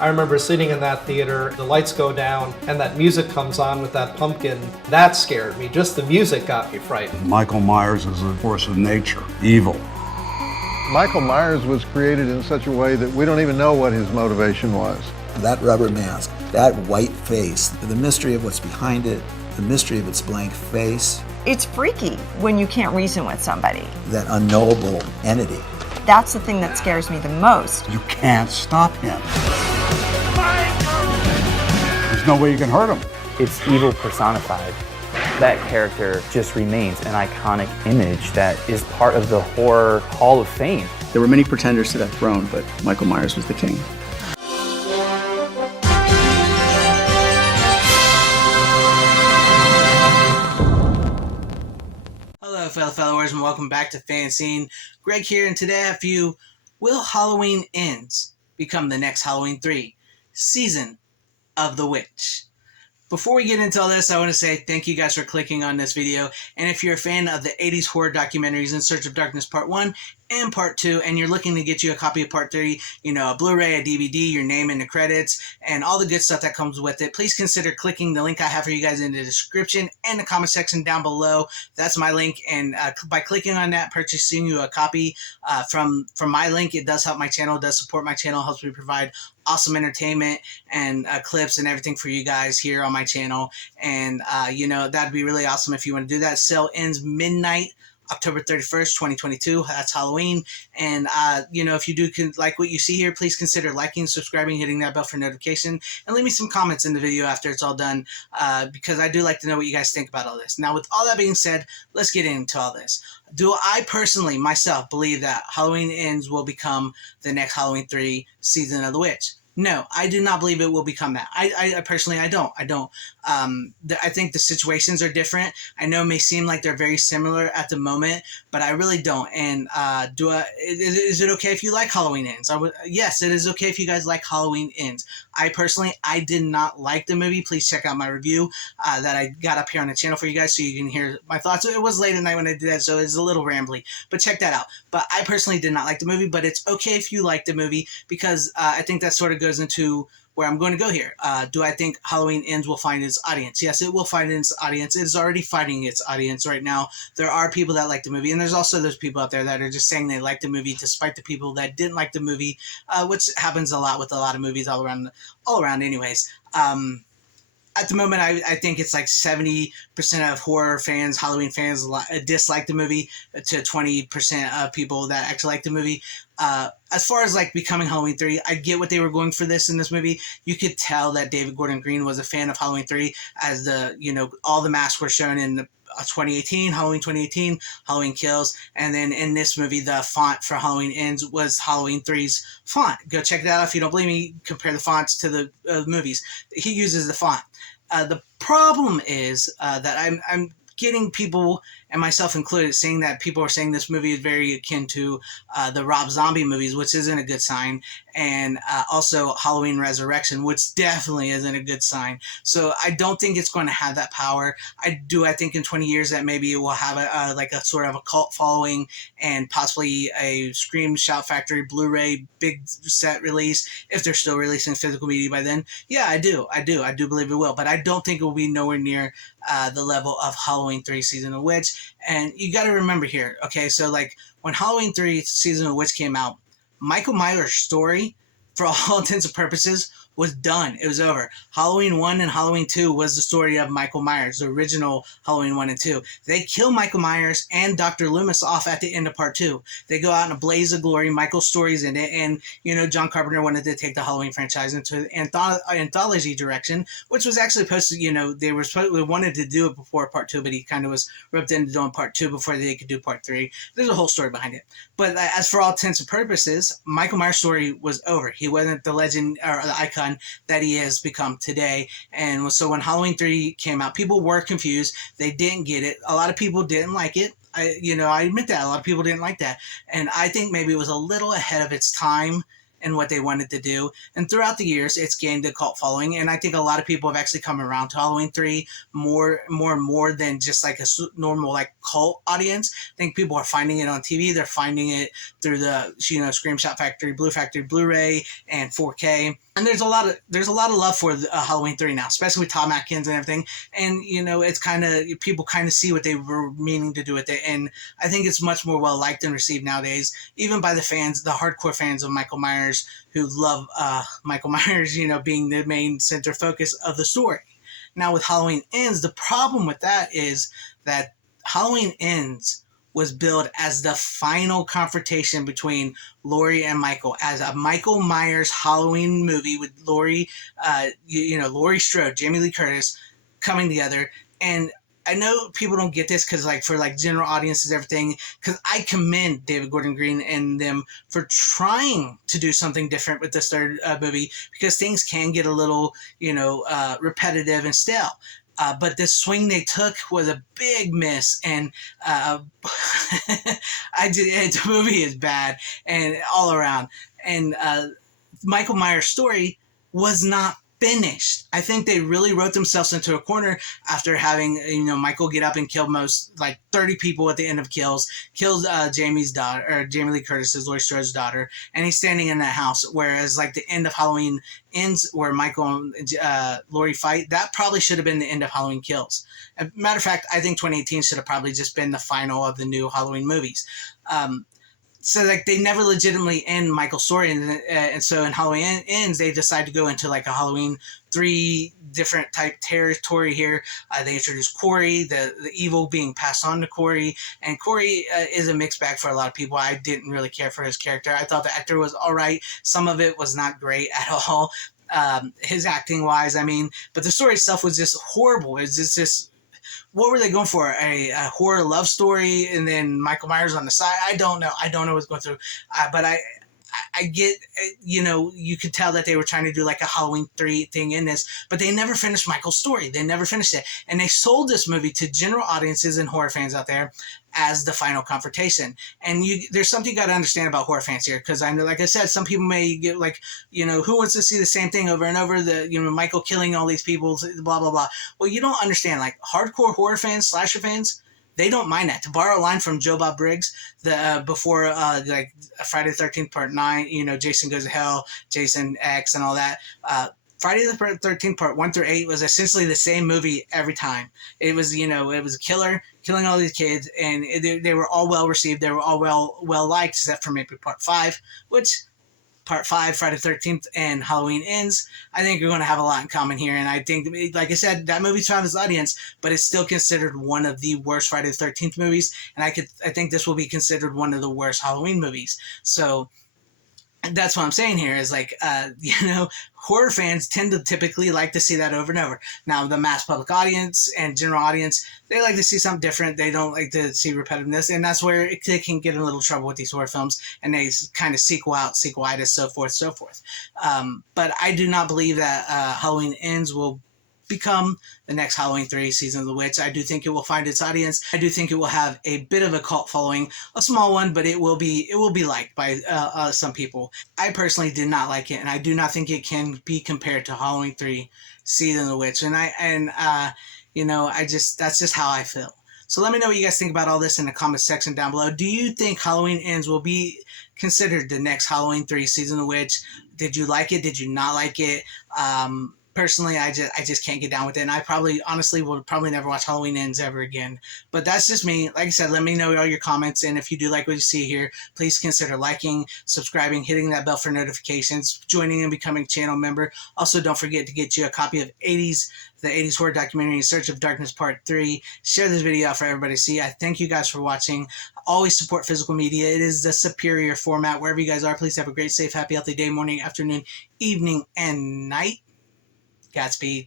I remember sitting in that theater, the lights go down, and that music comes on with that pumpkin. That scared me. Just the music got me frightened. Michael Myers is a force of nature, evil. Michael Myers was created in such a way that we don't even know what his motivation was. That rubber mask, that white face, the mystery of what's behind it, the mystery of its blank face. It's freaky when you can't reason with somebody. That unknowable entity. That's the thing that scares me the most. You can't stop him. There's no way you can hurt him. It's evil personified. That character just remains an iconic image that is part of the Horror Hall of Fame. There were many pretenders to that throne, but Michael Myers was the king. Hello, fellow followers, and welcome back to FanZcene. Greg here, and today I have for you, will Halloween Ends become the next Halloween 3 season of the Witch? Before we get into all this, I want to say thank you guys for clicking on this video. And if you're a fan of the 80s horror documentaries In Search of Darkness Part 1 and Part 2, and you're looking to get you a copy of Part 3, you know, a Blu-ray, a DVD, your name in the credits, and all the good stuff that comes with it, please consider clicking the link I have for you guys in the description and the comment section down below. That's my link, and by clicking on that, purchasing you a copy from my link, it does help my channel, it does support my channel, helps me provide awesome entertainment and clips and everything for you guys here on my channel. And you know, that'd be really awesome if you want to do that. Sale ends midnight October 31st, 2022. That's Halloween. And you know, if you do like what you see here, please consider liking, subscribing, hitting that bell for notification, and leave me some comments in the video after it's all done, because I do like to know what you guys think about all this. Now, with all that being said, let's get into all this. Do I personally, myself, believe that Halloween Ends will become the next Halloween 3 season of the Witch? No, I do not believe it will become that. I personally, I don't. I think the situations are different. I know it may seem like they're very similar at the moment, but I really don't. And is it okay if you like Halloween Ends? Yes, it is okay if you guys like Halloween Ends. I personally, I did not like the movie. Please check out my review that I got up here on the channel for you guys so you can hear my thoughts. It was late at night when I did that, so it's a little rambly, but check that out. But I personally did not like the movie, but it's okay if you like the movie, because I think that sort of goes into where I'm going to go here. Do I think Halloween Ends will find its audience? Yes, it will find its audience. It is already finding its audience right now. There are people that like the movie, and there's also those people out there that are just saying they like the movie despite the people that didn't like the movie, which happens a lot with a lot of movies all around anyways. At the moment, I think it's like 70% of horror fans, Halloween fans, dislike the movie, to 20% of people that actually like the movie. As far as like becoming Halloween 3, I get what they were going for in this movie. You could tell that David Gordon Green was a fan of Halloween 3, as all the masks were shown in the 2018, Halloween 2018, Halloween Kills, and then in this movie, the font for Halloween Ends was Halloween 3's font. Go check that out if you don't believe me. Compare the fonts to the movies. He uses the font. The problem is that I'm getting people, and myself included, saying that people are saying this movie is very akin to the Rob Zombie movies, which isn't a good sign, and also Halloween Resurrection, which definitely isn't a good sign. So I don't think it's going to have that power. I think in 20 years that maybe it will have a sort of a cult following, and possibly a Scream Shout Factory Blu-ray big set release, if they're still releasing physical media by then. Yeah, I do believe it will, but I don't think it will be nowhere near the level of Halloween 3 Season of Witch. And you got to remember here, okay, so like when Halloween 3 Season of Witch came out, Michael Myers' story, for all intents and purposes, was done. It was over. Halloween 1 and Halloween 2 was the story of Michael Myers, the original Halloween 1 and 2. They kill Michael Myers and Dr. Loomis off at the end of Part 2. They go out in a blaze of glory. Michael's story's in it, and, you know, John Carpenter wanted to take the Halloween franchise into anthology direction, which was actually supposed to, you know, they wanted to do it before Part 2, but he kind of was roped into doing Part 2 before they could do Part 3. There's a whole story behind it. But as for all intents and purposes, Michael Myers' story was over. He wasn't the legend or the icon that he has become today. And so when Halloween 3 came out, people were confused. They didn't get it. A lot of people didn't like it. I admit that. A lot of people didn't like that. And I think maybe it was a little ahead of its time and what they wanted to do. And throughout the years, it's gained a cult following. And I think a lot of people have actually come around to Halloween 3 more and more than just like a normal like cult audience. I think people are finding it on TV. They're finding it through the Scream Shot Factory, Blue Factory, Blu-ray, and 4K. And there's a lot of love for Halloween 3 now, especially with Tom Atkins and everything. And it's kind of, people kind of see what they were meaning to do with it. And I think it's much more well liked and received nowadays, even by the fans, the hardcore fans of Michael Myers, who love Michael Myers, being the main center focus of the story. Now with Halloween Ends, the problem with that is that Halloween Ends was billed as the final confrontation between Laurie and Michael, as a Michael Myers Halloween movie with Laurie, Laurie Strode, Jamie Lee Curtis coming together. And I know people don't get this because, for general audiences, everything, because I commend David Gordon Green and them for trying to do something different with this third movie, because things can get a little, repetitive and stale. But the swing they took was a big miss, and the movie is bad and all around. And Michael Myers' story was not finished. I think they really wrote themselves into a corner after having Michael get up and kill 30 people at the end of kills Jamie's daughter, or Jamie Lee Curtis's, Laurie Strode's daughter, and he's standing in that house. Whereas the end of Halloween Ends, where Michael and Laurie fight, that probably should have been the end of Halloween Kills. Matter of fact, I think 2018 should have probably just been the final of the new Halloween movies. So they never legitimately end Michael's story, and so in Halloween Ends, they decide to go into a Halloween 3 different type territory here. They introduce Corey, the evil being passed on to Corey, and Corey is a mixed bag for a lot of people. I didn't really care for his character. I thought the actor was all right. Some of it was not great at all, his acting wise. But the story itself was just horrible. It's just what were they going for? A horror love story and then Michael Myers on the side? I don't know. I don't know what's going through. But I get, you could tell that they were trying to do a Halloween 3 thing in this, but they never finished Michael's story. They never finished it. And they sold this movie to general audiences and horror fans out there as the final confrontation. And there's something you got to understand about horror fans here, because I know, like I said, some people may get who wants to see the same thing over and over, Michael killing all these people, blah, blah, blah. Well, you don't understand, hardcore horror fans, slasher fans, they don't mind that. To borrow a line from Joe Bob Briggs, before Friday the 13th Part 9, Jason Goes to Hell, Jason X, and all that. Friday the 13th Part 1 through 8 was essentially the same movie every time. It was, it was a killer killing all these kids, and they were all well received. They were all well liked, except for maybe Part 5, which Part 5, Friday the 13th, and Halloween Ends, I think you're going to have a lot in common here. And I think, like I said, that movie's found its audience, but it's still considered one of the worst Friday the 13th movies. And I think this will be considered one of the worst Halloween movies. So that's what I'm saying here is horror fans tend to typically like to see that over and over. Now, the mass public audience and general audience, they like to see something different. They don't like to see repetitiveness, and that's where they can get in a little trouble with these horror films, and they kind of sequelitis, so forth. But I do not believe that Halloween Ends will become the next Halloween 3 Season of the Witch. I do think it will find its audience. I do think it will have a bit of a cult following, a small one, but it will be liked by some people. I personally did not like it, and I do not think it can be compared to Halloween 3 Season of the Witch. That's just how I feel. So let me know what you guys think about all this in the comment section down below. Do you think Halloween Ends will be considered the next Halloween 3 Season of the Witch? Did you like it? Did you not like it? Personally, I just can't get down with it, and I honestly will never watch Halloween Ends ever again. But that's just me. Like I said, let me know all your comments, and if you do like what you see here, please consider liking, subscribing, hitting that bell for notifications, joining and becoming a channel member. Also, don't forget to get you a copy of the 80s horror documentary In Search of Darkness Part 3. Share this video out for everybody to see. I thank you guys for watching. Always support physical media. It is the superior format. Wherever you guys are, please have a great, safe, happy, healthy day, morning, afternoon, evening, and night. Godspeed.